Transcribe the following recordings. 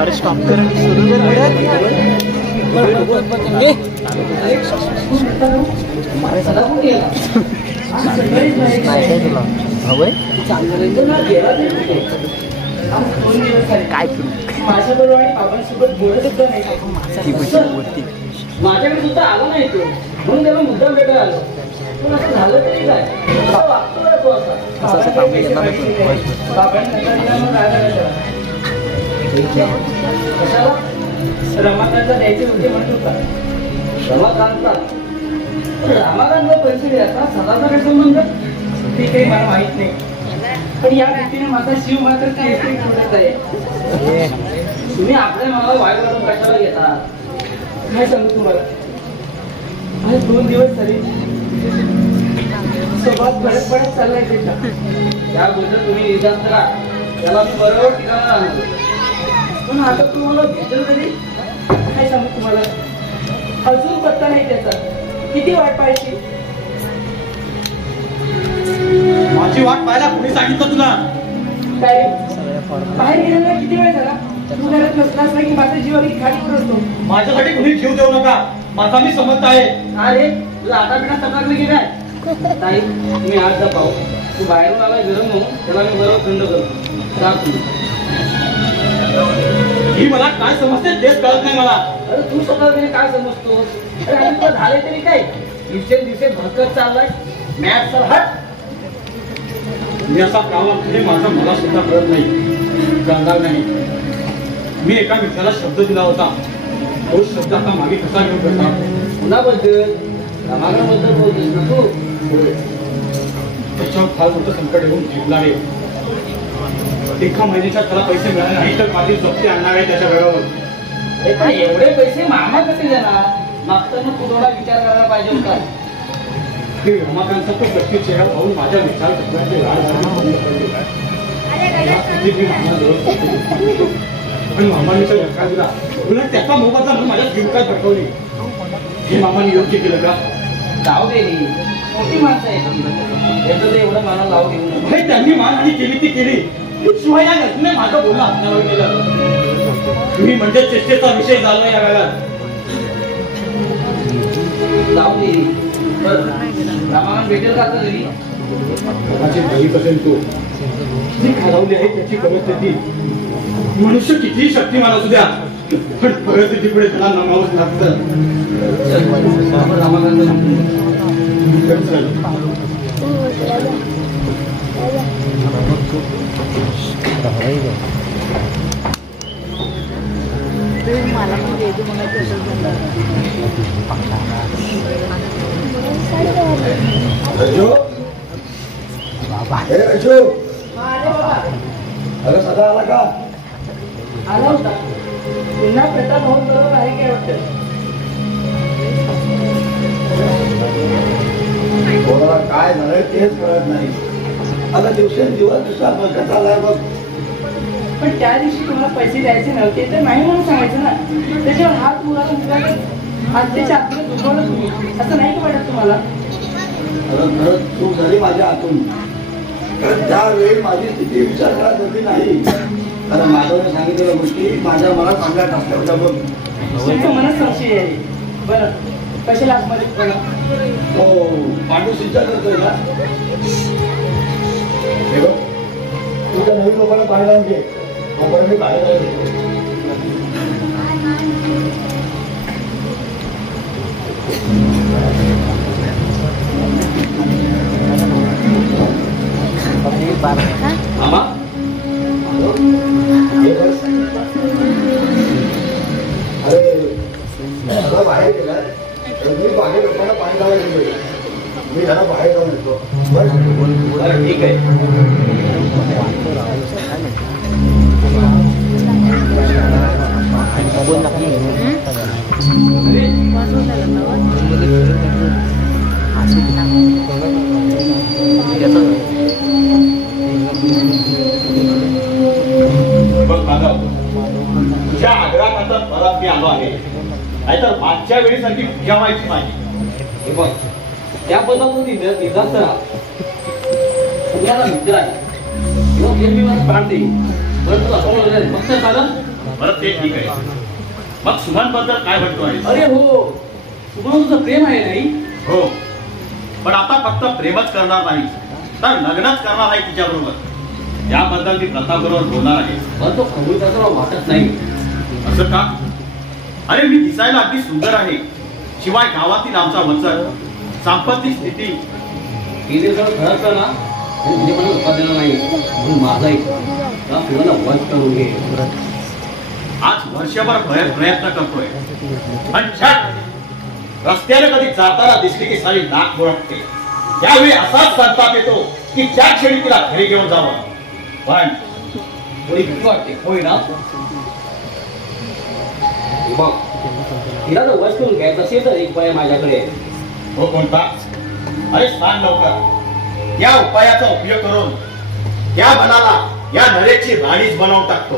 अरे स्टॉप कर सुरू कर काय माझ्याकडे सुद्धा आला नाही तो म्हणून त्याला मुद्दाम भेटायला आलो. पण असं झालं तरी काय कशाला रमाकांतला द्यायचे होते म्हणत होता. रमाकांतला रमाकांतला पैसे द्यायचा सदाचा काय संबंध ते काही मला माहित नाही. पण या व्यक्तीने माझा शिव मात्र काय बोलत आहे. तुम्ही आपल्या मला वाईट वाटून कशाला घेता काय सांगू तुम्हाला. आज 2 दिवस झाले स्वभाव फरक पडत चाललाय त्याचा. त्याबद्दल तुम्ही निदान करा. त्याला मी बरोबर ठिकाणा आणतो. पण आता तुम्हाला भेटेल तरी काय सांगू तुम्हाला. अजून पत्ता नाही त्याचा. किती वाट पाहायची. माझी वाट पाहायला कुणी सांगितलं तुला. काय बाहेर गेलेला किती वेळ झाला. तू घरात नसलास नाही की माझ्या जीवावर खाली उतरतो. माझ्यासाठी कुणी जीव देऊ नका. माझा मी समजत आहे. अरे लाटा बिना सकाळला की काय ताई तुम्ही आज जा पाहू. तू बाहेरून आला गरम होऊन त्याला मी बरोबर थंड करतो. ही मला काय समजते तेच कळत नाही मला. अरे तू स्वतः काय समजतो. अरे आणि तुला झाले तरी काय दिवसे भरकत चाललाय. मॅच चल हट. मी असा कामा हे माझा मला सुद्धा कळत नाही. करणार नाही. मी एका मित्राला शब्द दिला होता. तो शब्द आता मागे कसा घेऊन बसला. कुणाबद्दल रमाकांतबद्दल बोलतोस ना तू. त्याच्यावर फार मोठं संकट येऊन जिंकला आहे. एका महिन्याच्या त्याला पैसे मिळाले नाही तर माझी जप्ती आणणार आहे त्याच्या घरावर. पण एवढे पैसे मामा कसे देणार. मागताना तू थोडा विचार करायला पाहिजे होता. रमाकांतचा तो गट्टी चेहरा पाहून माझ्या विचार करण्याचे पण मामाने धक्का दिला. तुला त्याचा मोबाईल माझ्या जीविकात भटकवली. हे मामाने योग्य केलं का. जाऊ दे मोठी माणसं आहे. याचं ते एवढं मला लावू देऊ नये. त्यांनी मानहानी केली ती केली. शिवाय या घटने माझं बोलणं हातण्यावर केलं. तुम्ही म्हणजे चेष्टेचा विषय झाला या वेळात. जाऊ दे रमाकांत भेटेल का आता घरी. माझी बहीण असेल तो जी खालावली आहे त्याची परिस्थिती. मनुष्य कितीही शक्तिमान असू द्या पण परिस्थितीपुढे त्याला नमावंच लागतं. मला पण द्यायचं म्हणायचं अरे सदा आला का. आला होता. पुन्हा प्रताप भाऊ बरोबर आहे काय वाटतं. कोणाला काय झालंय तेच कळत नाही. आता दिवसेंदिवस दुसरा बघत आलाय बघ. पण त्या दिवशी तुम्हाला पैसे द्यायचे नव्हते तर नाही म्हणून सांगायचं ना. त्याच्यावर हात मुलाला आज त्याच्या आतमध्ये दुखवलं तुम्ही. असं नाही का वाटत तुम्हाला. खरंच चूक झाली माझ्या हातून. कारण त्यावेळी माझी स्थिती विचार करत होती नाही. कारण माधवने सांगितलेल्या गोष्टी माझ्या मनात चांगल्या टाकल्या होत्या बघ. तुमचं मनात संशय आहे. बरं कशाला आतमध्ये बघा. हो पांडू सिंचन करतोय ना. हे बघ तुझ्या नवीन लोकांना पाहायला घे. आपण मी बाहेर मामा अरे बाहेर गेला. मी बाहेर लोकांना पाणी लावायला गेलो. मी जरा बाहेर जाऊन येतो. बरं ठीक आहे. आहे, नाहीतर मागच्या वेळीसारखी पूजा व्हायची नाही. हे बघ, त्याबद्दल तू निर्धास्त राहा. तुम्हाला मित्र आहे किंवा मी मला प्राण देईन, परंतु असं बोललं फक्त कारण. बरं ते ठीक आहे. मग सुमन बद्दल काय म्हणतोय? अरे हो, तुम्हाला तुझं प्रेम आहे नाही? हो, पण आता फक्त प्रेमच करणार नाही तर लग्नच करणार आहे तिच्याबरोबर. याबद्दल मी प्रतापबरोबर बोलणार आहे. पण तो खबूल तसं वाटत नाही. असं का? अरे मी दिसायला अगदी सुंदर आहे, शिवाय गावातील आमचा वचन, संपत्ती स्थिती. तिने जर ठरवलं ना म्हणजे मला उत्तर देणार नाही म्हणून माझा त्या फुलाला वध करून घे. आज वर्षभर प्रयत्न करतोय, पण रस्त्याने कधी जाताना दिसली की सारी नाक मुरटते. त्यावेळी असाच संताप येतो की त्या क्षणी तिला घरी घेऊन जावं. पण थोडी भीती वाटते, होय ना? बघ, तिला जर वध करून घ्यायचं असेल तर एक उपाय माझ्याकडे. हो, कोणता? अरे सांग लवकर. या उपायाचा उपयोग करून त्या बनाला या नरेची राणीच बनवून टाकतो.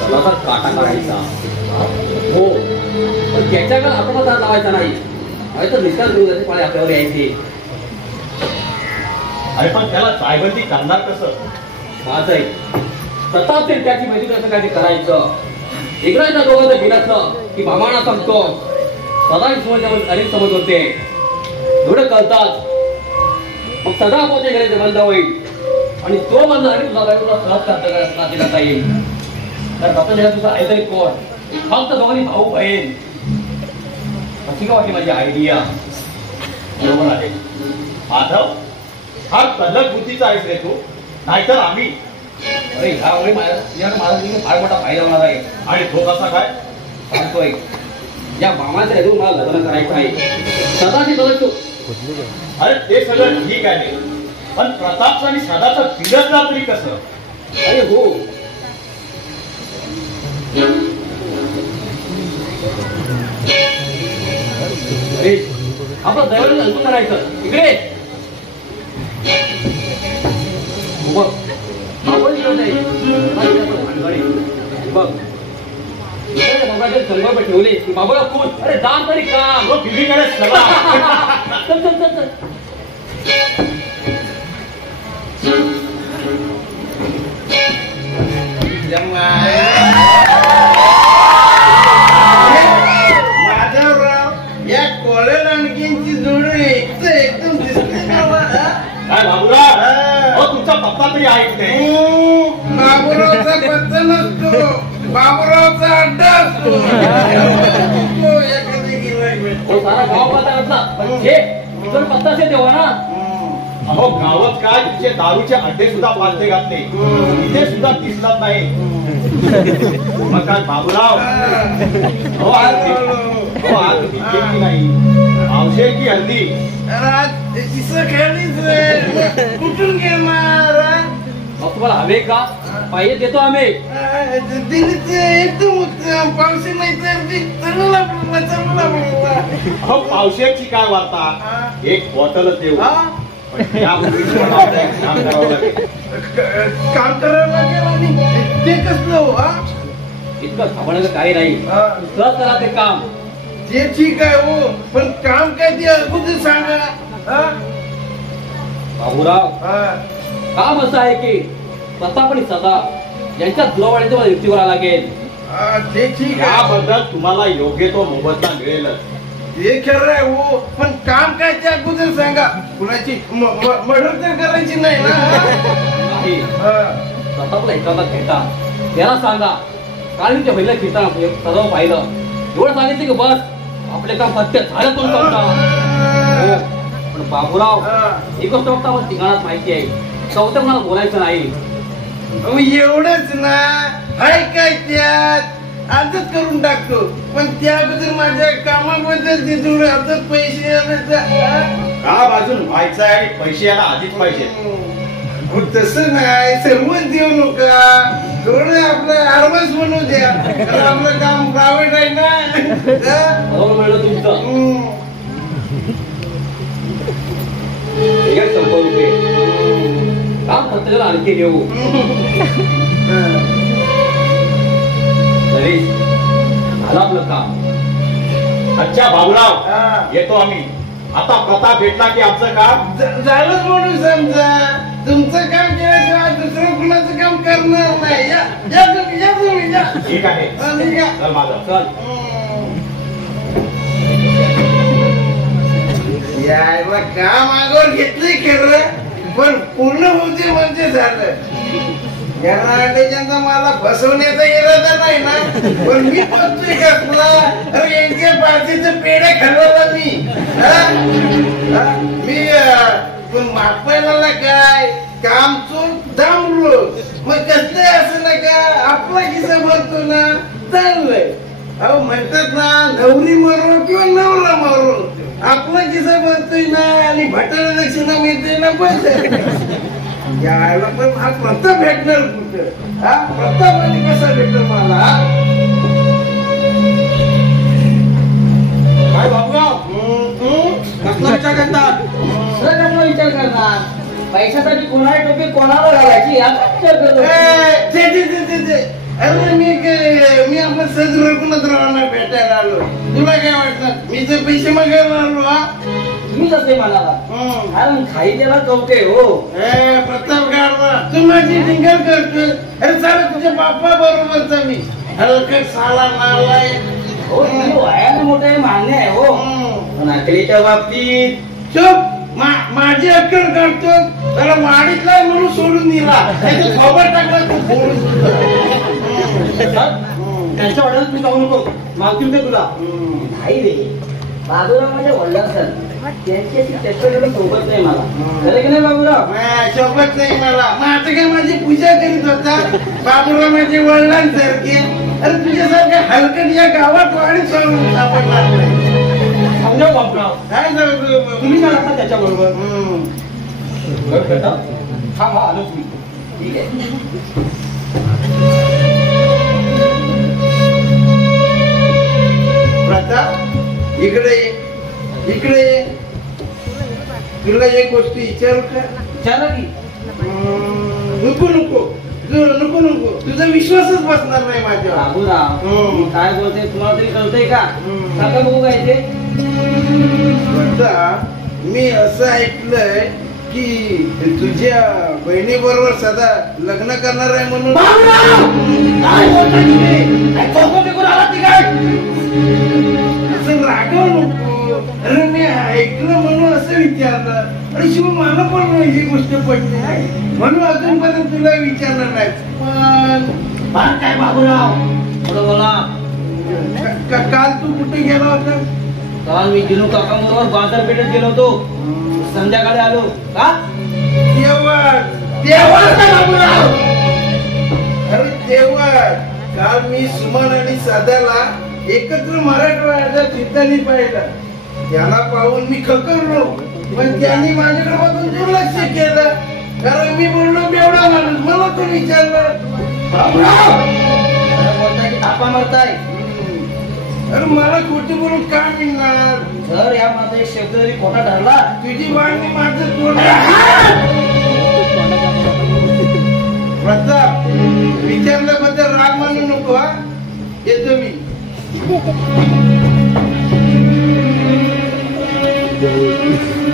तलावात काटा काढायचा. हो, पण त्याच्या का आपण हात लावायचा नाही, तर निष्काळ घेऊन जाते पाणी आपल्यावर यायचे. अरे पण त्याला टायबंदी करणार कसं? माझं आहे प्रताप ते त्याची माहिती कसं काय ते करायचं. इकडायचा दोघं जर गेलाच की मामाना सांगतो सदा समज अनेक समज होते एवढं कळतात. मग सदा पोहोचे घरी बंद होईल आणि तो बंद आणि तुला सहज करता दिला येईल. तर बापा तुझा आहे तरी कोण? फक्त दोघांनी भाऊ बहीण. अशी का वाटली माझी आयडिया? बरोबर आहे माधव, हा कलक बुद्धीचा आहेस रे तू, नाहीतर आम्ही. अरे ह्यावेळी माझा फार मोठा फायदा होणार आहे. आणि तो कसा काय? सांगतोय या मामाच्या हेतून मला लग्न करायचं आहे. सदाची बघतो. अरे ते सगळं ठीक आहे, पण प्रतापचं आणि सदाचं बिघडला तरी कसं? अरे हो, आपलं दैवाला अंकुर करायचं. इकडे बघ, आपण इकडे बघ संकल्प ठेवले की बाबाला खूप. अरे दाम तरी काम तो बिबीकडे चला. चल चल चल चल. माधवराव, या कोळ्या लांडग्यांची जोडी एकदम दिसते ना बा? काय बाबूराव, हो तुमचा पत्ता तरी ऐकते. बाबुरावचा पत्ता नसतो, बाबुरावचा अड्डा असतो. तो एखादी गिऱ्हाईक भेटतो. तो सारा गाव पत्ता घातला पण हे इतर पत्ता असेल तेव्हा ना. अहो गावात काय तिचे दारूचे अड्डे सुद्धा पालथे घातले, इथे सुद्धा दिसलाच नाही. मग काय बाबूराव, हो आज केली नाही औषध की हल्दी. खेळलीच रे, कुठून घेणार? मग तुम्हाला हवे का? पाहिजे देतो आम्ही. एकदम पावशी नाही तर चांगला. अहो पावसाची काय वार्ता, एक बॉटलच देऊ. पण यापूर्वी तुम्हाला काम करावं लागेल. काम करावं लागेल आणि ते कसलं? इतकं थांबण्याचं काही नाही, सहज करा ते काम. ते ठीक आहे हो, पण काम काय ते अगोदर सांगा. बाबूराव, काम असं आहे की प्रताप आणि सदा यांच्या जुळवाडीचं मला युक्ती करावं लागेल. ते ठीक आहे, याबद्दल तुम्हाला योग्य तो मोबदला मिळेलच. ते खरं आहे हो, पण काम काय ते अगोदर सांगा. कुणाची मर्डर तर करायची नाही ना. नाही, प्रतापला एखादा घेता त्याला सांगा. काल मी त्या बहिणीला घेता सदा पाहिलं, एवढं सांगितलं की बस आपले काम सत्य झालं. कोण करता? पण बाबूराव, एक गोष्ट फक्त आपण ठिकाणात माहिती आहे, चौथ्या मला बोलायचं नाही. एवढंच ना, हाय काय त्यात आजच करून टाकतो. पण त्याबद्दल माझ्या कामाबद्दल ते थोडे आता पैसे आले काम अजून व्हायचं आहे आणि पैसे याला आधीच पाहिजे. तसं नाही, सर्वच देऊ नका. थोडं आपलं ऍडव्हान्स बनवू द्या. आपलं काम प्रायव्हेट आहे ना. बरोबर मिळलं तुमचं. 100 रुपये काम फक्त हलके देऊ. तरी झालं आपलं काम. अच्छा बाबूराव, येतो आम्ही. आता प्रताप भेटला की आमचं काम झालंच म्हणून समजा. तुमचं काम केल्याशिवाय दुसरं कुणाचं काम करणार नाही. या तुम्ही या. ठीक आहे. निघा. चल माझं. चल. यायला काम आगोर घेतली खरं, पण पूर्ण होते म्हणजे झालं. यांना मला फसवण्याचा इरादा नाही ना, पण मी फसतोय का तुला? अरे यांच्या पार्टीचे पेढे खाल्ला मी. मी पण मागपायला काय काम चूक दामलो. मग कसं असं ना का आपला किस्सा भरतो ना, चाललंय. अहो म्हणतात ना, नवरी मरो किंवा नवरा मरो, आपला किस्सा भरतोय ना आणि भटाला दक्षिणा मिळते ना. बस यायला पण हा प्रताप भेटणार कुठं? हा प्रताप आणि कसा भेटणार मला? काय बाबूराव, कसला विचार करतात? सगळ्यांना विचार करणार. पैशासाठी कोणाला टोपी कोणाला घालायची याचा विचार करतो. अरे मी आपलं सहज रघुनाथरावांना भेटायला आलो. तुला काय वाटतं मी जर पैसे मागायला आलो? हा तुम्हीच असे म्हणाला. कारण खाई त्याला कवते हो. प्रताप गाडवा, तू माझी टिंगल करतोय. अरे चाल तुझ्या बाप्पा बरोबरचा मी. हलकट साला नालाय. हो, तुम्ही वयाने मोठे मान्य आहे हो, पण अकलीच्या बाबतीत चुप. माझी अक्कल काढतो. त्याला वाडीतला म्हणून सोडून दिला. खबर टाकला तू सोडून. त्यांच्या वडिलांना तुम्ही जाऊ नको, मागतील ते तुला. नाही रे, बाबूराव माझ्या वडिलांचं त्यांच्याशी त्याच्याकडे सोबत नाही मला. खरं की नाही बाबूराव? सोबत नाही मला. मग आता काय माझी पूजा करीत होता? बाबूराव माझे वडिलांसारखे. अरे तुझ्यासारख्या हलकट या गावात वाढीत सोडून सापडणार नाही. समजा बाबूराव, काय तुम्ही काय लागता त्याच्याबरोबर? हा हा, आलो तुम्ही. ठीक आहे. प्रताप इकडे ये. इकडे ये. तुला एक गोष्ट विचारू का? विचारा की. नको नको नको नको. तुझा विश्वासच बसणार नाही माझ्यावर. बाबूराव, मी काय बोलते तुम्हाला तरी कळतंय का? सांगा बघू काय ते. प्रताप, मी असं ऐकलंय की तुझ्या बहिणी बरोबर सदा लग्न करणार आहे म्हणून. असं रागव नको. अरे मी ऐकलं म्हणून असं विचारलं. अरे शिव, मला पण ही गोष्ट पटली नाही म्हणून अजूनपर्यंत तुला विचारलं नाही. पण काय बाबूराव, थोडं बोला. काल तू कुठे गेला होता? काल मी दिनू काकांबरोबर बाजारपेठेत गेलो होतो. संध्याकाळी आलो. का? अरे तेव्हा काल मी सुमन आणि सादाला एकत्र मराठवाड्याच्या चित्तानी पाहिला. त्याला पाहून मी खकरलो, पण त्यांनी माझ्याकडे बघून दुर्लक्ष केलं. कारण मी बोललो बेवडा माणूस. मला तो विचारलं, बोलताय की थापा मारताय? अरे मला खोटी बोलून का मिळणार? जर या माझा एक शब्द जरी खोटा ठरला, तुझी वाढणी माझं तोंड. प्रताप, विचारल्याबद्दल राग मानू नको. हा येतो मी.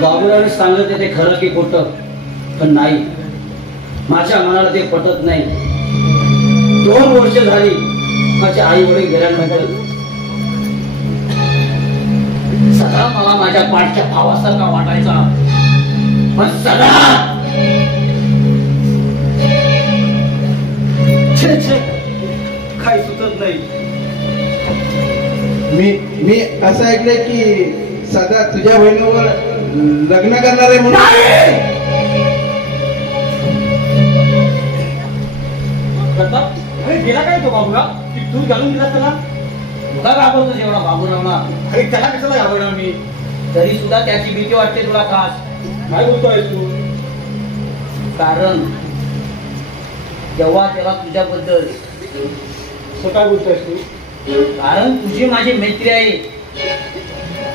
बाबूरावने सांगितलं ते खरं की खोटं, पण नाही, माझ्या मनाला ते पटत नाही. 2 वर्ष झाली माझे आई वडील गेल्यानंतर सदा मला माझ्या पाठच्या भावासारखा वाटायचा. पण सदा काही सुचत नाही. मी असं ऐकलंय की सदा तुझ्या बहिणीवर लग्न करणार आहे म्हणून. अरे गेला काय तो बाबूराव? की तू घालून दिला त्याला? तुला घाबरतोस एवढा बाबूरावला? अरे त्याला कशाला घाबरणार मी? तरी सुद्धा त्याची भीती वाटते तुला खास. काय बोलतोय तू? कारण जेव्हा त्याला तुझ्याबद्दल, काय बोलतोयस तू? कारण तुझी माझी मैत्री आहे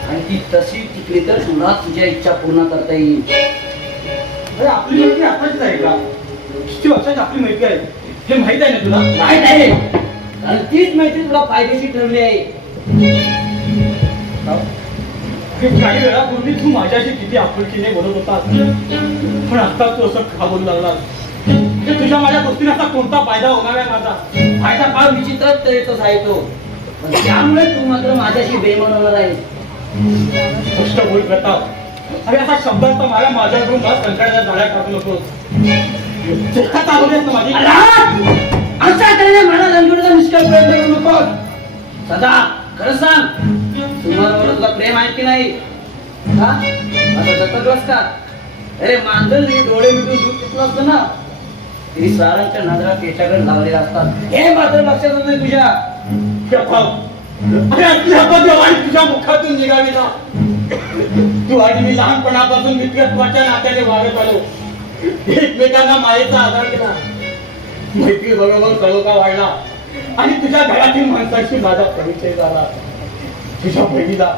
आणि ती तशी टिकली तर तुला तुझ्या इच्छा पूर्ण करता येईल. अरे आपली मैत्री आताच आहे का? किती वर्षाची आपली मैत्री आहे हे माहित आहे ना तुला? माहित आहे आणि तीच मैत्री तुला फायदेशीर ठरली आहे. काही वेळापूर्वी तू माझ्याशी किती आपुलकीने बोलत होतास, पण आता तू असं का बोलू लागलास? तुझ्या माझ्या गोष्टीने असा कोणता फायदा होणार आहे माझा? फायदा फार विचित्रच तऱ्हेचाच आहे तो, पण त्यामुळे तू मात्र माझ्याशी बेईमान होणार आहे. गोष्ट बोल प्रताप. अरे असा शब्दांचा मला माझ्याकडून ना कंटाळ्याच्या जाळ्या टाकू नकोस. चालू देत ना माझी. अशा तऱ्हेने मला रंगवण्याचा निष्काळ प्रयत्न करू नको. सदा खरं सांग, तुम्हाला तुला प्रेम आहे की नाही? का आता दत्तकलास का? अरे मांजर डोळे मिटून दूध पितलं असतं ना, तरी सारांच्या नजरा त्याच्याकडे लावलेल्या असतात. हे मात्र लक्षात येत नाही तुझ्या. अरे आपली आपण जेव्हा तुझ्या मुखातून निघाली ना, तू आणि मी लहानपणापासून मित्रत्वाच्या नात्याने वागत आलो, एकमेकांना मायेचा आधार केला, मैत्री बरोबर सलोखा वाढला आणि तुझ्या घरातील माणसाशी माझा परिचय झाला. तुझ्या बहिणीला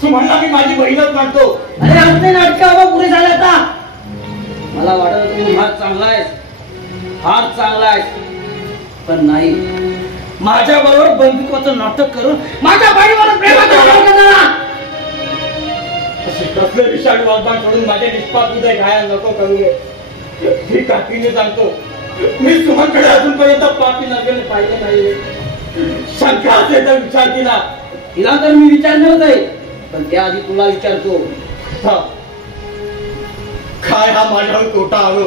सुमनला मी माझी बहीणच मानतो. अरे आपले नाटक पुरे झाले आता. मला वाटत तू फार चांगला आहेस, फार चांगला आहेस, पण नाही. माझ्या बरोबर बंधुत्वाचं नाटक करून माझ्या बहिणीवर प्रेमाचं नाटक करणारा. असे कसले विषारी वागबान करून माझे निष्पाप हृदय घायल नको करू नये. मी खात्रीने सांगतो, मी सुमनकडे अजूनपर्यंत पापी नजरेने पाहिले नाही. शंका असेल तर विचार केला. तिला तर मी विचारणार आहे, पण त्याआधी तुला विचारतो. काय हा माझ्यावर तोटा आलो?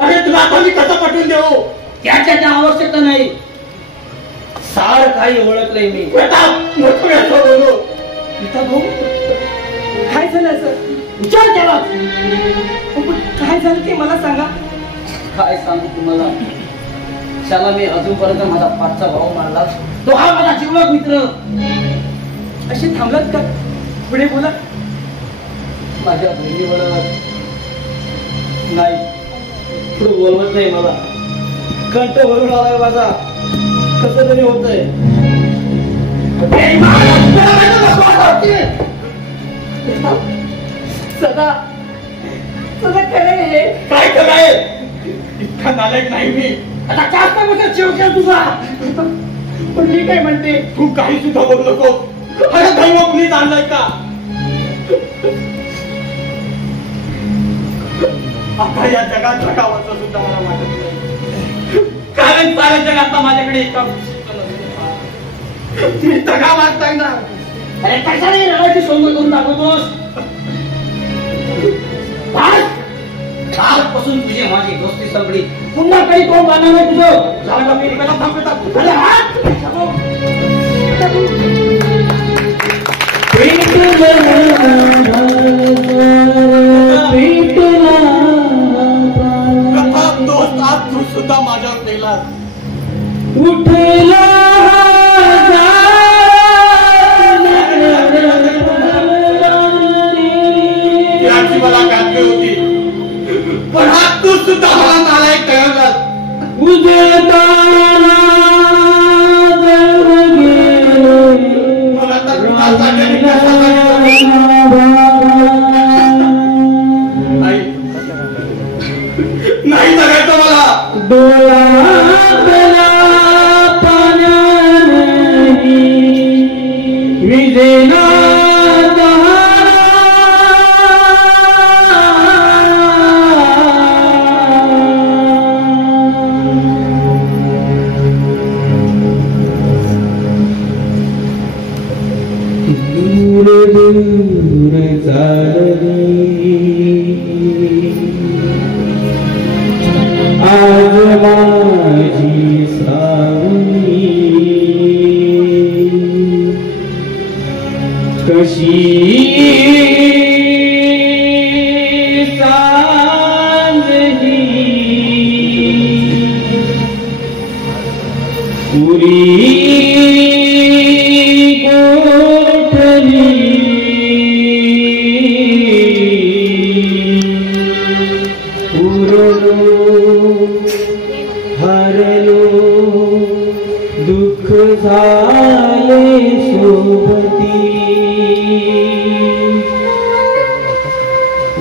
अरे तुला आता मी कसं पटवून देऊ? त्याच्या आवश्यकता नाही. सार काही ओळखलंय मी. बोलू काय झालं सर? विचार त्याला. काय झालं ते मला सांगा. काय सांगू तुम्हाला? त्याला मी अजूनपर्यंत माझा पाचचा भाऊ मानला. तो हा माझा जीवलग मित्र. असे थांबलात का? पुढे बोला. माझ्या बहिणीबरोबर नाही, पुढे बोलवत नाही. मला कंठ भरून आलाय माझा. कसं तरी होतंय. सदा सदा खरं आहे. काय कराय? इतका नालायक नाही मी. आता जास्त मोठा जीव केला तुझा. पण मी काय म्हणते, तू काही सुद्धा बोलू नको. अरे धर्म कुणीच आणलाय का? आता या जगात जगावरचं सुद्धा मला वाटत नाही, कारण साऱ्या जगात माझ्याकडे एका मी जगा वाचताय ना. अरे कशाने रडायची सोंग करून दाखवतोस? कालपासून तुझी माझी दोस्ती संपली. पुन्हा काही कोण बांधणार नाही तुझं. झालं मी एकाला थांबवतात. अरे हात दोस्त आज तू सुद्धा माझ्यावर पेला. उठला याची मला खात्री होती, पण आज तू सुद्धा मला नालायक ठरवलास. मग आता कुणासाठी आणि कशासाठी? नाही जगायचं मला.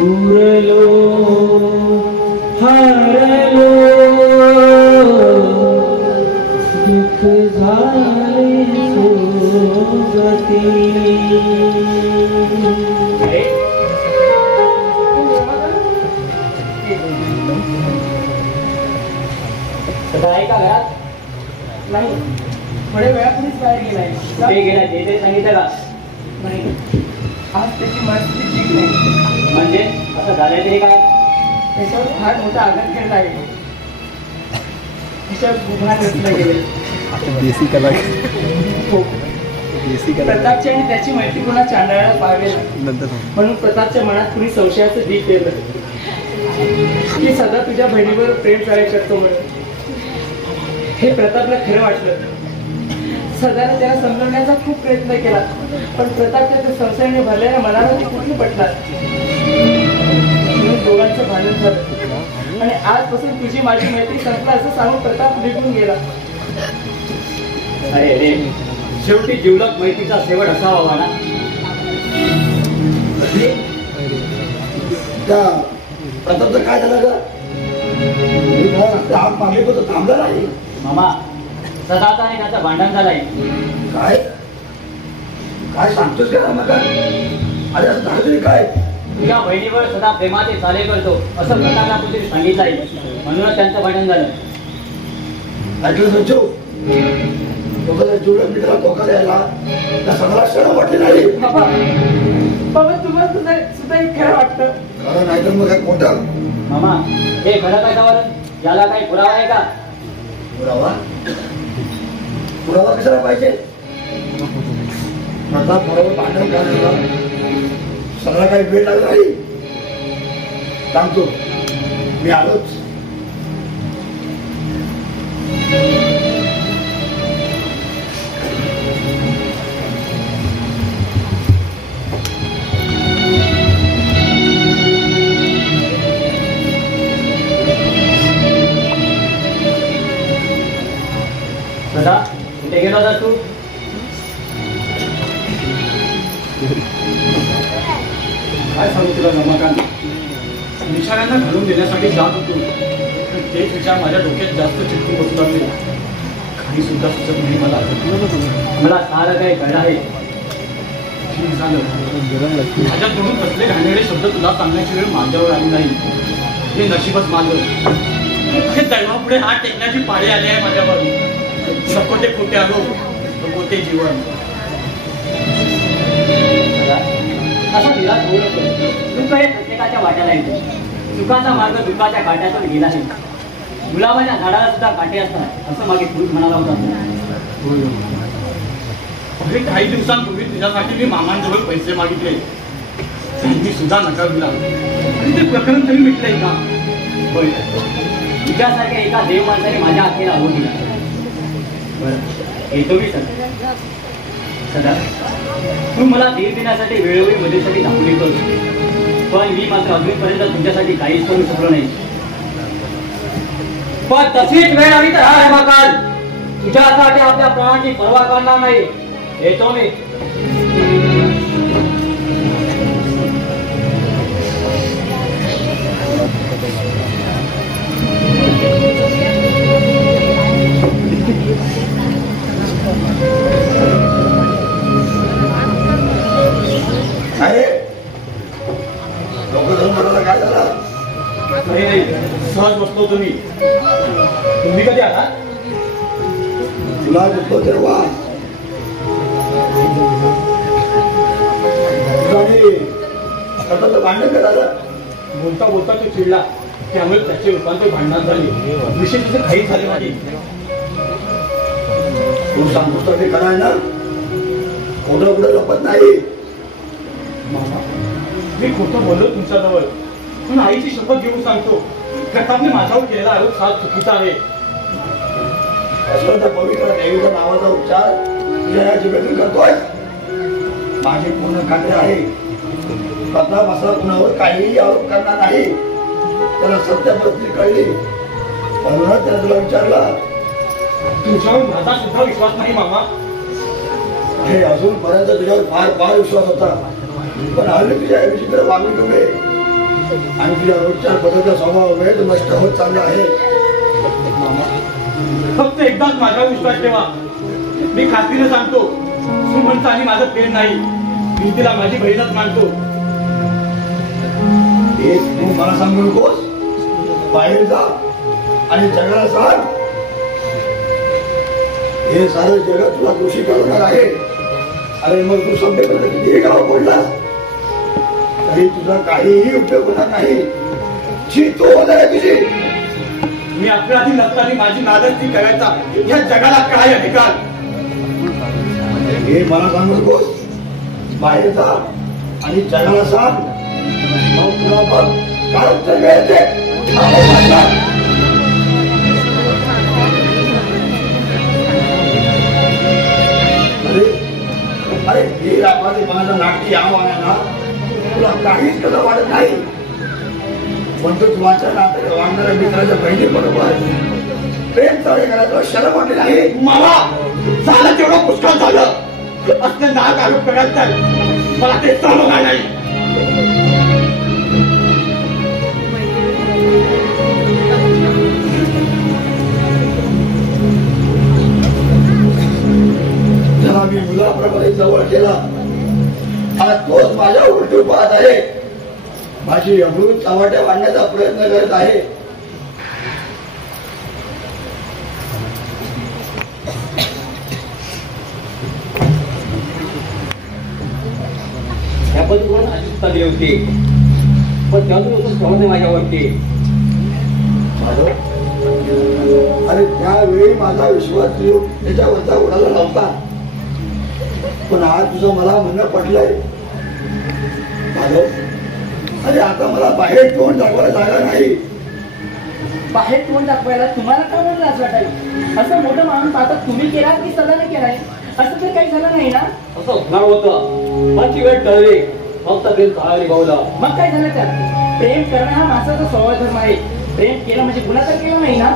उरलो सदा आहे का घरात? नाही, थोड्या वेळापूर्वीच बाहेर गेलाय. कुठे गेला ते सांगितलं का? नाही, आज त्याची मनस्थिती ठीक नाही. म्हणजे असं झालंय तरी काय? त्याच्यावर फार मोठा आघात घडला आहे. त्याच्यावर गुन्हा नसला गेले. देसी कला प्रतापची आणि त्याची मैत्री पुन्हा चांदण्याला पाहावे नंतर म्हणून प्रतापच्या मनात कुणी संशयाचं बीज पेरलं की सदा तुझ्या बहिणीवर प्रेम कार्य करतो म्हणून. हे प्रतापला खरं वाटलं. सदाने त्याला समजवण्याचा खूप प्रयत्न केला, पण प्रतापच्या त्या संशयाने भरलेल्या मनाला ते कुठे पटणार. म्हणून दोघांचं भांडण झालं आणि आजपासून तुझी माझी मैत्री संपला असं सांगून प्रताप निघून गेला. अरे रे, शेवटी जिवलग मैत्रीचा शेवट असावा ना. त्या प्रतापचं काय झालं ग? मी आग मागे होतो, थांबला नाही. मामा, सदाचा आणि त्याचं भांडण झालंय. काय काय सांगतोस का मग? अरे असं झालं तरी काय? तुझ्या बहिणीवर सदा प्रेमाचे चाले करतो असं प्रतापला कुठे सांगितलं आहे, म्हणूनच त्यांचं भांडण झालं. ऐकलं संचू? लोकांना जुळत मित्राला धोका द्यायला त्या सगळ्या क्षण वाटले नाही. बाबा तुम्हाला सुद्धा एक खरं वाटतं. कारण नाहीतर मग काय खोटं. मामा, हे खरं काय खबर? याला काही पुरावा आहे का? पुरावा? पुरावा कशाला पाहिजे? प्रताप बरोबर भांडण करायला सगळा काही वेळ लागला नाही. सांगतो मी आलोच. सदा, कुठे गेला होता तू? काय सांगू तुला रमाकांत? विचारांना घालून देण्यासाठी जात होतो, पण तेच विचार माझ्या डोक्यात जास्त चिटकून बसू लागले. काही सुद्धा सुचत नाही मला. मला सारं काही कळलं आहे. ठीक झालं. माझ्या तोडून कसले घाणेरडे शब्द तुला सांगण्याची वेळ माझ्यावर आली नाही. हे नशीबच माझं. हे दैवापुढे हात टेकण्याची पाळी आली आहे माझ्यावर. नको ते खोटे अनुभव, नको ते जीवन. असं तिला बोलत दुःख हे प्रत्येकाच्या वाट्याला येतो. सुखाचा मार्ग दुःखाच्या काट्यातून गेला आहे. गुलाबाच्या झाडाला सुद्धा काटे असतात असं मागे पुरुष म्हणाला होता. अरे काही दिवसांपूर्वी तुझ्यासाठी मी मामांजवळ पैसे मागितले, त्यांनी सुद्धा नकार दिला. आणि ते प्रकरण तरी मिटलंय का? होय, तुझ्यासारख्या एका देव माणसाने माझ्या हातीला आवड दिला. बरं, येतो मी सदा. तू मला धीर देण्यासाठी वेळोवेळी मदतीसाठी दाखवली करतो, पण मी मात्र अजूनपर्यंत तुमच्यासाठी काहीच करू शकलो नाही. पण तशीच वेळ आली तर हा रमाकांत, तुझ्यासाठी आपल्या प्राणांची पर्वा करणार नाही. येतो मी. अरे लोक धरून म्हणाला काय झालं? नाही नाही, सहज बसलो तुम्ही. तुम्ही कधी आला? तुला दिसतो तेव्हा भांडण करायला बोलता बोलता तो चिडला, त्यामुळे त्याचे रूपांतर भांडणात झाले. विशेष तिथे काही झाले नाही. तू सांगतोस तर ते खरं आहे ना? खोटं कुठं लपत नाही. मामा, मी खोटं बोललो तुमच्याजवळ, पण आईची शपथ घेऊन सांगतो, प्रतापने माझ्यावर केलेला आरोप साफ चुकीचा आहे. असं त्या पवित्र देवीच्या नावाचा उपचार तुझ्या या जिभेतून करतोय. माझी पूर्ण खात्री आहे, प्रताप असा कुणावर काहीही आरोप करणार नाही. त्याला सत्य परिस्थिती कळली, म्हणूनच त्याने तुला विचारला. तुमच्यावर माझा सुद्धा विश्वास नाही मामा. हे अजूनपर्यंत तुझ्यावर फार फार विश्वास होता, पण हल्ली तुझ्या विचित्र वागणुकीमुळे आणि तुझ्या रोजच्या बदलत्या स्वभावामुळे तो नष्ट होत चालला आहे. मामा, फक्त एकदाच माझ्यावर विश्वास ठेवा. मी खात्रीने सांगतो, सुमनचं आणि माझं प्रेम नाही. मी तिला माझी बहीणच मानतो. तेच तू मला सांगू नकोस. बाहेर जा आणि जगाला सांग. हे सारं जग तुला दोषी करणार आहे. अरे मग तू सभ्यपणे कितीही गाव पडलास तरी तुझा काहीही उपयोग होणार नाही. जी तो होणार आहे तुझी. मी अपराधी नसताना माझी नादस्ती करायचा या जगाला काय अधिकार. हे मला सांगू नकोस. बाहेर जा आणि जगाला सांग. मग तुला बघ काय उत्तर मिळते. अरे हे आपले माझं नाटकी आव्हानाला तुला काहीच कसं वाटत नाही. पण तू तुझ्या वाढणाऱ्या मित्राच्या बहिणी बरोबर प्रेम चाळे करायचं शरम वाटली नाही. मला झालं तेवढं पुष्कळ झालं. असं नाक आरोप करायचं मला ते चालवणार नाही. ज्याला मी मुलाप्रमाणे जवळ केला आणि तोच माझ्या उलटून पाहत आहे. माझी अमृत चव्हाट्या वाढण्याचा प्रयत्न करत आहे. या पद्धतीवर अशिस्ता दिली होती पण त्यातून होतं सहज नाही माझ्यावरती. अरे त्यावेळी माझा विश्वास त्याच्यावरचा उडाला नव्हता. पण आज तुझं मला म्हणणं पडलंय. अरे आता मला बाहेर तोंड दाखवायला जागा नाही. बाहेर तोंड दाखवायला तुम्हाला का बरं लाज वाटावी. असं मोठं माणूस आता तुम्ही केला की सदाने केलाय. असं तर काही झालं नाही ना. असं होणार होतं पण ती वेळ टळली. फक्त प्रेम काळाने गावलं. मग काय झालं त्यात. प्रेम करणं हा माणसाचा स्वभाव धर्म आहे. प्रेम केलं म्हणजे गुन्हा तर केला नाही ना.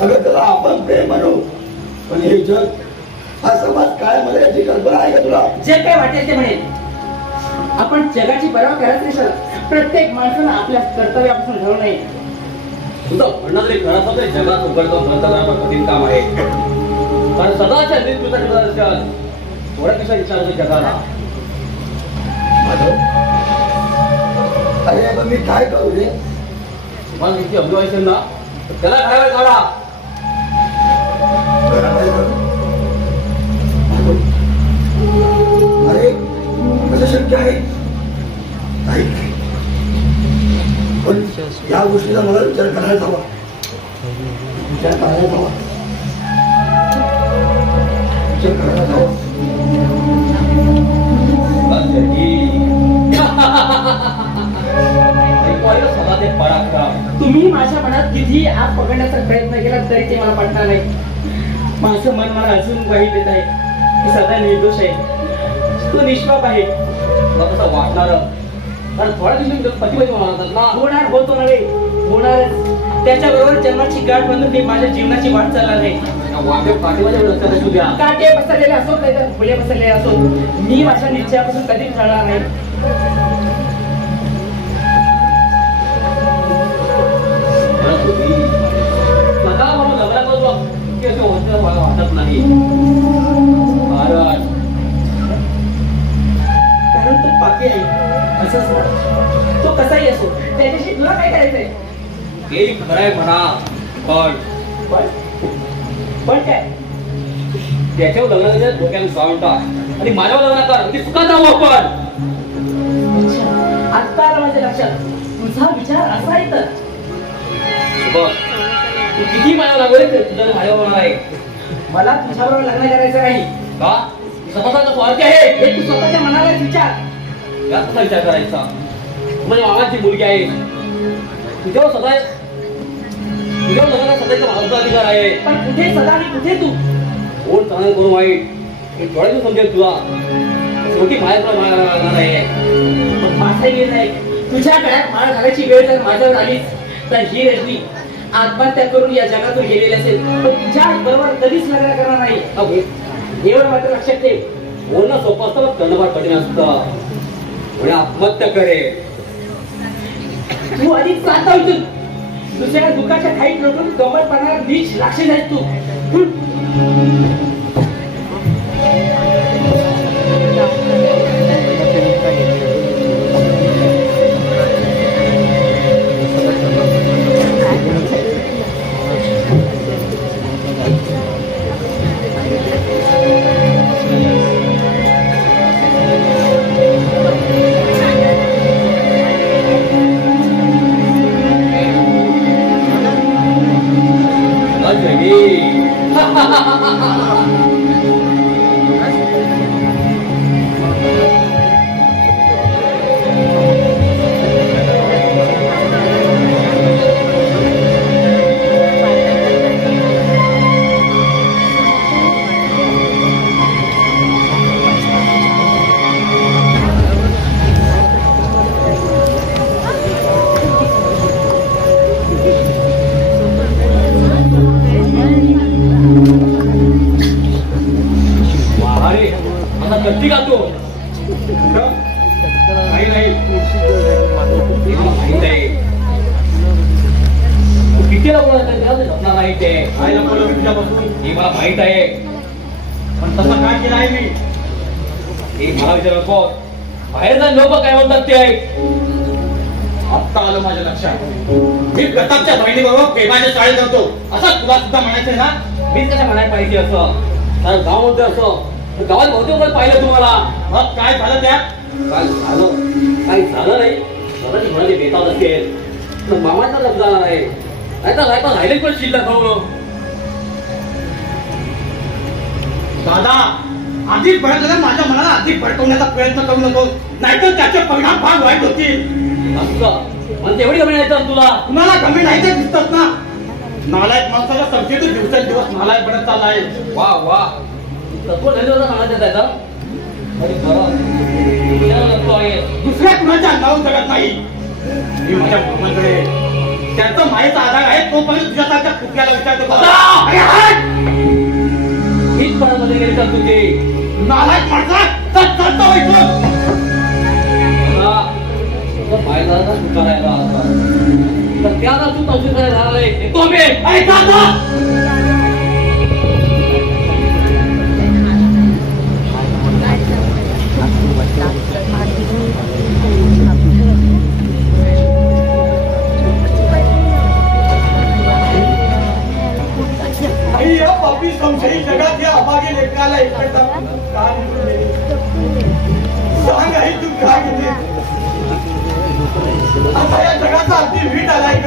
अगं त्याला आपण प्रेम म्हणू पण हे जग हा समाज काय मला याची कल्पना आहे का तुला. जे काय वाटेल ते म्हणेल. आपण जगाची पर्वा करत नाही सर. प्रत्येक माणसानं आपल्या कर्तव्यापासून घडवू नये. तुझं म्हणणं तरी खरं असं तरी जगात उघडतो प्रयत्न कठीण काम आहे. कारण सदाच्या तुझा थोड्या दिवसा विचारतो जगाला. अरे आता मी काय करू रे. मला किती अभिवायचं ना त्याला घरावर काढा. अरे कसं शक्य आहे. पण या गोष्टीचा मला विचार करायला हवा. विचार करायला हवा. विचार करायला हवा. तुम्ही माझ्या मनात किती आग पकडण्याचा प्रयत्न केला तरी ते मला पटणार नाही. माझं मन मला अजून वाईट येत आहे की सदा निर्दोष आहे. तो निष्पाप आहे. कसं वाटणार कारण थोड्या दिवसांनी पतिपती होणार ना. होणार होतो नव्हे होणारच. त्याच्याबरोबर जन्माची गाठ बांधून मी माझ्या जीवनाची वाट चालणार नाही. वाटे पाठीमाच्या लक्षात असू द्या. काटे पसरलेले असो नाही तर फुले पसरलेले असो मी माझ्या निश्चयापासून कधीच ठरणार नाही. स्वतः म्हणून लग्न करतो की असं होतं मला वाटत नाही. कारण तो पापी आहे असंच ना. तो कसाही असो त्याच्याशी तुला काय करायचंय. हे खरंय म्हणा पण पण काय त्याच्यावर लग्न करायचं डोक्याला सावंटा आणि माझ्यावर लग्न कर म्हणजे चुकाचा वापर. आता आलं माझ्या लक्षात तुझा विचार असा आहे तर बघ तू किती माझ्यावर लागवड तुझ्या माझ्यावर होणार आहे. मला तुझ्याबरोबर लग्न करायचं नाही. का स्वतःचा स्वार्थी आहे. हे तू स्वतःच्या मनाला विचार. या कसा विचार करायचा. म्हणजे मामाची मुलगी आहे तुझ्यावर सदा तुझ्यावर लग्न सध्याचा माझा अधिकार आहे. पण कुठे सदा आणि कुठे तू. कोण चांगलं करू वाईट हे डोळ्यातून समजेल तुला. शेवटी माझ्याकडे लागणार आहे. मग माझाही निर्णय तुझ्या गळ्यात माळ घालायची वेळ जर माझ्यावर आलीच तर ही रजनी आत्महत्या करून या जगातून गेलेली असेल पण तुझ्या बरोबर कधीच लग्न करणार नाही. एवढं मात्र लक्षात ठेव. बोलणं सोपं असतं पण करणं फार कठीण असतं. म्हणजे आत्महत्या करे. तू अधिक चालता इथून. दुसऱ्या दुःखाच्या खाईत लोटून गंमत पाहणारा नीच राक्षस आहेस तू. काही नाही मला माहित आहे तू किती लपणार नाही ते काय लपवलं तुझ्यापासून हे मला माहित आहे. पण तसं काय केलं आहे मी हे मला विचार नको. बाहेर जाऊन लोक काय म्हणतात ते ऐक. आत्ता आलं माझ्या लक्षात मी प्रतापच्या बहिणीबरोबर प्रेमाच्या शाळेत करतो असं तुला सुद्धा म्हणायचं ना. मीच कसं म्हणायला पाहिजे असं. तर गावामध्ये असं गावात बहुतेक पण पाहिलं तुम्हाला. मग काय झालं त्यात काय झालं काही झालं नाही. स्वतःची म्हणाली बेतात असेल तर मामाचा लग्न झाला नाही. नाहीतर राहिले पण शिल्लक हो. दादा अधिक भडकला माझ्या मनाला अधिक भडकवण्याचा प्रयत्न करू नको नाहीतर त्याचे परिणाम फार वाईट होतील. असं पण तेवढी कमी नाही तर तुला तुम्हाला कमी नाही ते दिसतात ना. नालायक माणसाला समजेल दिवसेंदिवस नालायक बनत चाललाय. वा वा तत्व झाले होता सांगायचं त्याचा. अरे खरं दुसऱ्या कुणाच्या अंगावर जगत नाही. मी माझ्या मामांकडे त्यांचा माहीचा आधार आहे तोपर्यंत तुझ्यासारख्या कुत्र्याला विचारतो. हीच पणामध्ये गेली तर तुझे नालायक माणसा चालतो व्हायचं. पाहिला करायला तर त्याला तू तवशील करायला झाला येतो मी. आई या पापी संशयी जगात या अभागी लेकराला एकटा सांग आई तू काय केले. आता या जगाचा अगदी वीट आलाय ग.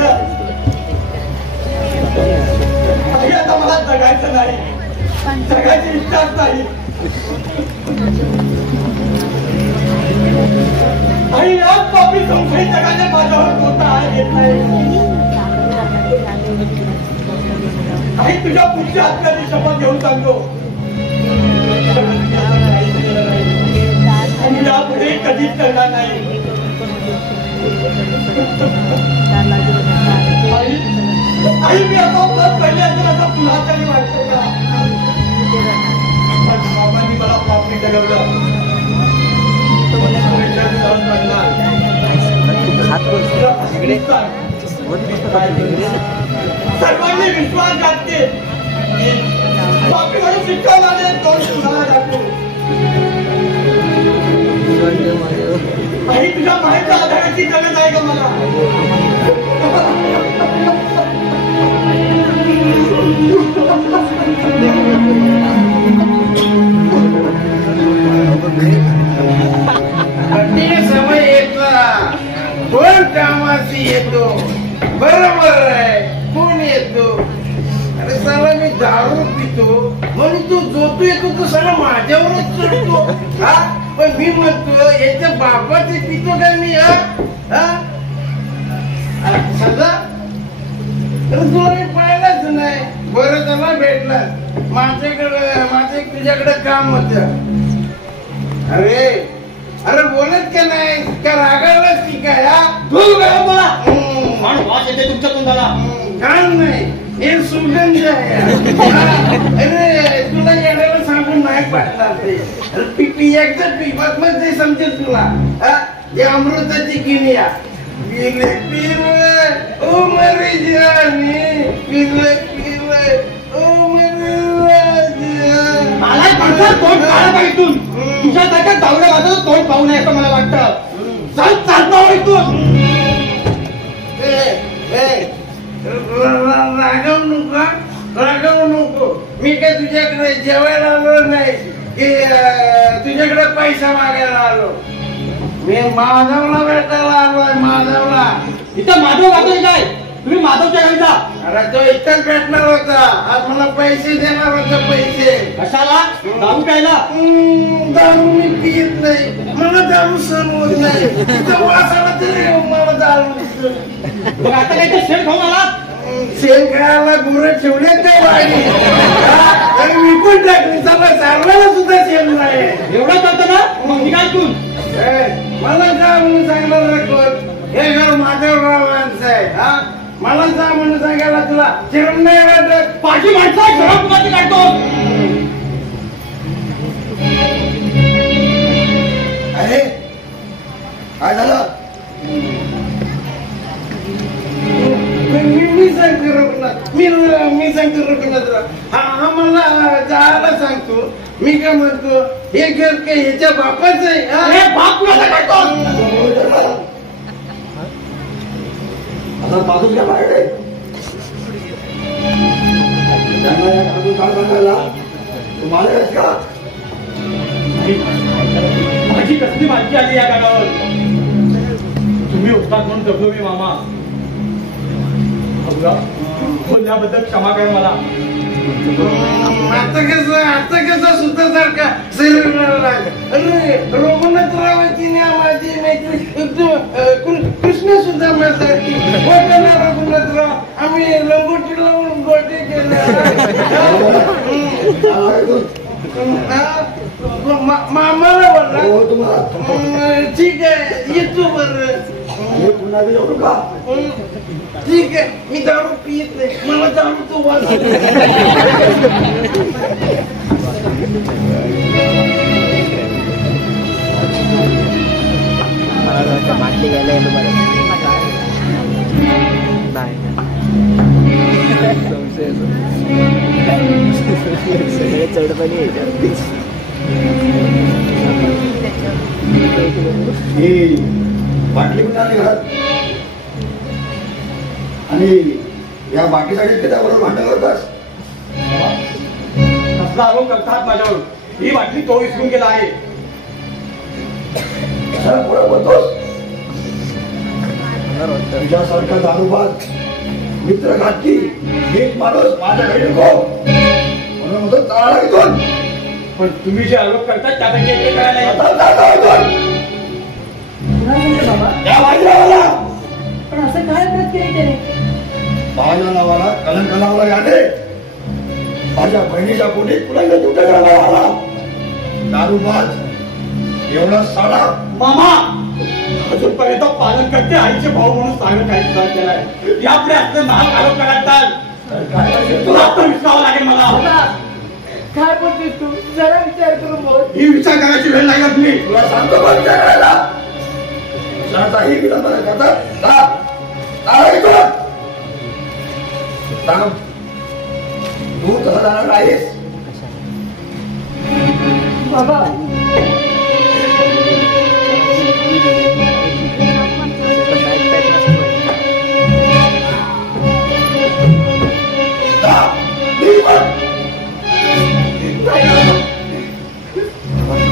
आई आता मला जगायचं नाही. जगाची इच्छाच नाही. आई या पापी संशयी जगाने माझ्यावर कोणता हात घेत नाही. आई तुझ्या पुढच्या हत्याची शपथ घेऊन सांगतो यापुढे कधीच करणार नाही. आई मी आता पहिले असं पुन्हा तरी वाटतं का. बाबांनी मला पापी जगवलं. सर्वांनी विश्वासघात केले. पापीकडे शिक्षा झाले दोष कुणाला टाकतो. आई तुझ्या माहिती आधाराची गरज आहे का मला. समय येतो कोण कामाची येतो. बरोबर आहे कोण येतो. अरे साला मी दारू पितो म्हणून तू जो तू येतो तो साला माझ्यावरच चढतो. हा पण मी म्हणतो याच्या बापाचे पितो काय मी. समजा तर तुला मी पाहिलाच नाही. बरं त्याला भेटला माझं तुझ्याकडे काम होत. अरे अरे बोलत का नाही का रागावलाच की काय. बोला वास येते तुमच्या तोंडाला. काम नाही हे सुगंध आहे. अरे तुला येण्याला सांगून नाही पाडणार ते. अरे पिपी एकदा पिपत मग ते समजेल तुला. हे अमृताची किनिया पिले पिले ओ मरी जानी पिले पिले ओ मरी मला तोंड काढा इथून. तुझ्या सारख्या दावड्या वाजत तोंड पाहू नये असं मला वाटतं. चालतो इथून. रागवू नको. मी काय तुझ्याकडे जेवायला आलो नाही की तुझ्याकडे पैसा मागायला आलो. मी माधवला भेटायला आलोय. माधवला इथं माधव वाटत काय. तुम्ही माधवच्या घरी जा. अरे तो इथंच भेटणार होता. आज मला पैसे देणार होता. पैसे कशाला. दारू प्यायला. दारू मी पित नाही. मला दारू सहन होत नाही. तिथं वासाला तरी मला दारू. मग आता काही शेण खाऊन आला. शेण खायला गुरं ठेवले काय वाढी. आणि विकून टाकली. सगळं चालवायला सुद्धा शेण नाही. एवढं चालतं ना मग निघायतून. मला जा म्हणून सांगलं रखवत. हे घर माधवरावांचं आहे. मला जा म्हणून सांगायला तुला शरम नाही वाटत. पाठी माणसं शरम कुणाची काढतो. अरे आहे काय झालं मी सांगतो रघुनाथ मी सांगतो रघुनाथराव हा मला जायला सांगतो मी काय म्हणतो हे घर काय ह्याच्या बापाच आहे अरे बाप कुणाला करतो आता माणूस काय बाहेर त्यांना या काढून काय सांगायला तुम्हाला आहेस का माझी कसली माहिती आली या गावावर तुम्ही उस्ताद म्हणून जगलो मी मामा बोलल्याबद्दल क्षमा कर मला आता कसा सुद्धा सारखा अरे रघुनाथरावाची माझी मैत्री कृष्ण सुद्धा माझ्यासाठी रघुनाथराव आम्ही लंगोटी लावून गोटे केले मामाला बोलला ठीक आहे येतो बरं पुन्हा येऊ का ठीक आहे मी दारू पित नाही मला दारू तो वाज बाटली घ्यायला येलो बरं सगळे चढपणी ही बाटली कुणाली घरात आणि या बाकीसाठी त्याच्याबरोबर भांडण करतास कसला आरोप करतात माझ्यावर ही बाटली तो विसरून गेला आहे कशाला पुढे बोलतोस तुझ्यासारखा दारूबाज मित्र घातकी एक माणूस माझ्या घरी नको म्हणून म्हणतो चाळा इथून पण तुम्ही जे आरोप करतात त्यापैकी एक करायला या बाजीरावाला पण असं काय प्रत केली त्याने माझ्या नावाला कलंक लावला याने माझ्या बहिणीच्या पोटी तुला तुझ्या नावाला दारूबाज एवढा साडा मामा अजूनपर्यंत पालन करते आईचे भाऊ म्हणून सांगत काही केलाय यापुढे असं नाव आरोप करतात तुला तर विसरावं लागेल मला काय बोलतेस तू जरा विचार करून बोल ही विचार करायची वेळ नाही आपली तुला सांगतो बघ करायला शाळाचाही विलंबन करतात सांग तू तसं जाणार नाहीस बाबा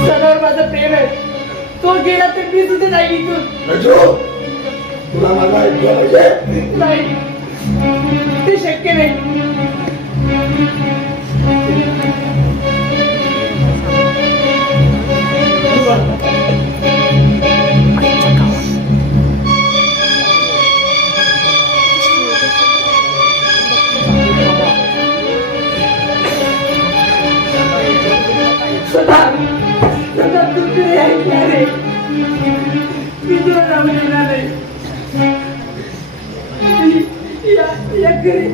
सणावर माझं प्रेम आहे तो गेला तर मी सुद्धा नाही इथून तुला माझा ऐकलं पाहिजे नाही ते शक्य नाही सदा तू तरी ऐकणार रे मी तुला जाऊ देणार नाही या घरी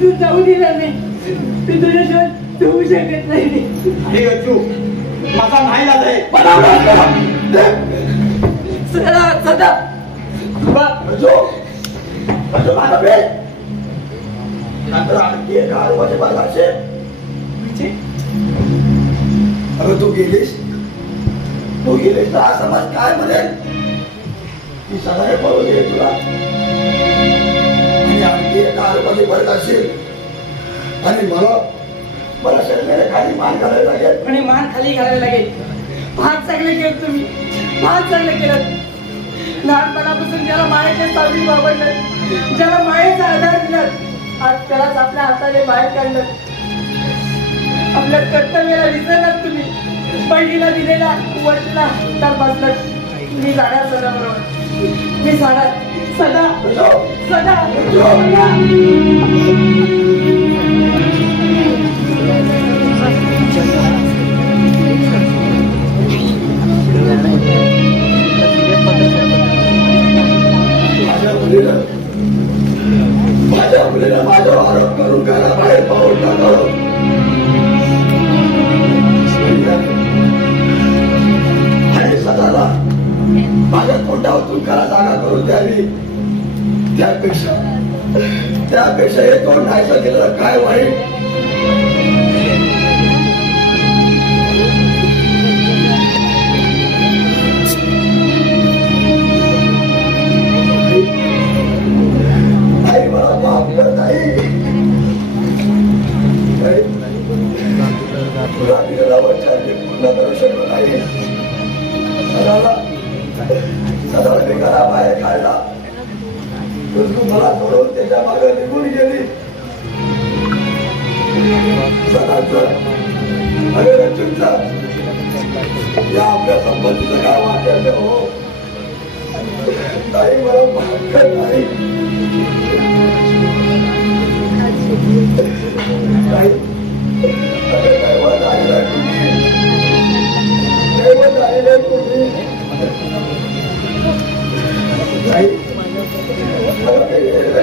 तू जाऊ देणार नाही मी तुझ्याशिवाय जाऊ शकत नाही हे गच्चू माझा नाही लाज आहे सदा अगं तू गेलीस तर हा समाज काय म्हणेल ती सगळे पळून गेले तुला आणि आणखी एका आरोपाची भरत असेल आणि मला शरीराला खाली मान घालायला लागेल आणि मान खाली घालायला लागेल फार चांगलं केलं तुम्ही फार चांगलं केलं लहानपणापासून ज्याला मायेच्या सावली वावरलं ज्याला मायेचा आधार दिला आज त्यालाच आपल्या हाताने बाहेर काढलं आपल्या कर्तव्याला विसरलात तुम्ही बहिणीला दिलेला वचला तर बसलात मी जाणार सदा बरोबर मी जाणार सदा सदा माझ्या मुलीला माझ्यावर आरोप करून घरा बाहेर पाऊल टाकावं आणि माझ्या तोंडावर तुकाला जागा करून द्यावी. त्यापेक्षा हे तोंड नाहीचं केलं काय वाईट. आई मला माफ कर नाही. पूर्ण करू शकलो नाही. सदाला मी घराबाहेर काढला. तू मला सोडून त्याच्या मागे निघून गेली. अरे रचूनचा या आपल्या संबंधीचं काय वाटायचं हो. ताई मला माफ कर नाही. अरे दैवत आलेला तुम्ही. दैवत आलेला तुम्ही.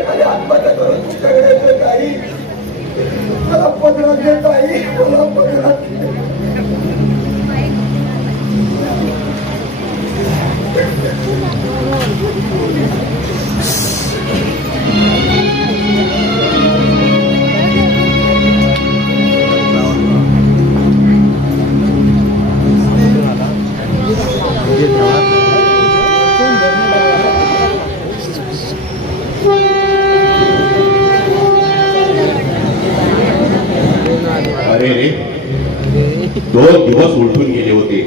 खाली आत्महत्या करून तुमच्याकडे काही मला पदरात देत आई. मला पदरात अरे रे 2 दिवस उलटून गेले होते.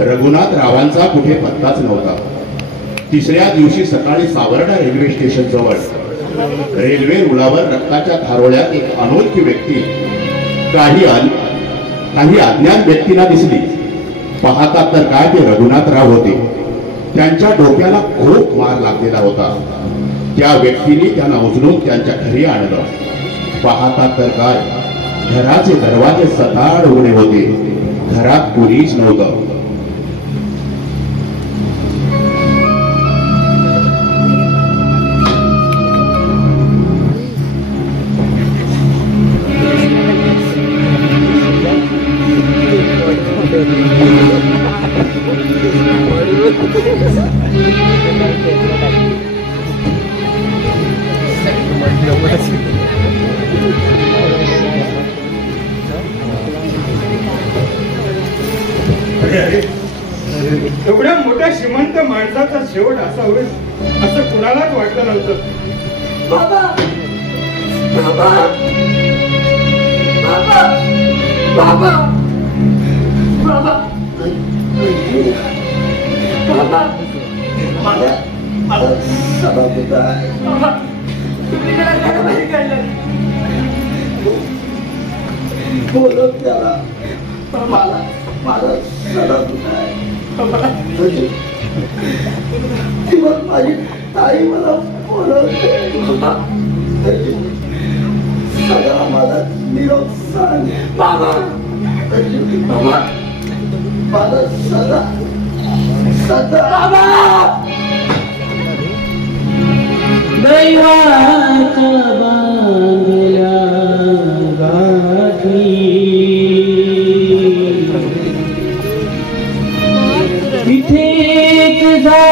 रघुनाथ रावांचा कुठे पत्ताच नव्हता. तिसऱ्या दिवशी सकाळी सावर्डा रेल्वे स्टेशन जवळ रेल्वे रुळावर रक्ताच्या धारोळ्यात एक अनोळखी व्यक्ती काही अज्ञात व्यक्तींना दिसली. पाहतात तर काय ते रघुनाथराव होते. त्यांच्या डोक्याला खूप मार लागलेला होता. त्या व्यक्तीने त्यांना उचलून त्यांच्या घरी आणलं. पाहतात तर काय घराचे दरवाजे सताड उघडे होते. घरात कुणीच नव्हतं. एवढ्या मोठ्या श्रीमंत माणसाचा शेवट असा होईल असं कुणालाच वाटलं नव्हतं. बाबा बाबा बाबा बाबा बाबा बाबा मला सभा होता. तुम्ही त्याला घराबाहेर काढलं. बोलत त्याला मला माझा सडा होता. माझी आई मला बोलवते. सगळा माझा निरोप सांग बाबा. बाबा माझा सदा सदा बाबा. दैवाचा बांधल्या गाठी तिथेच जा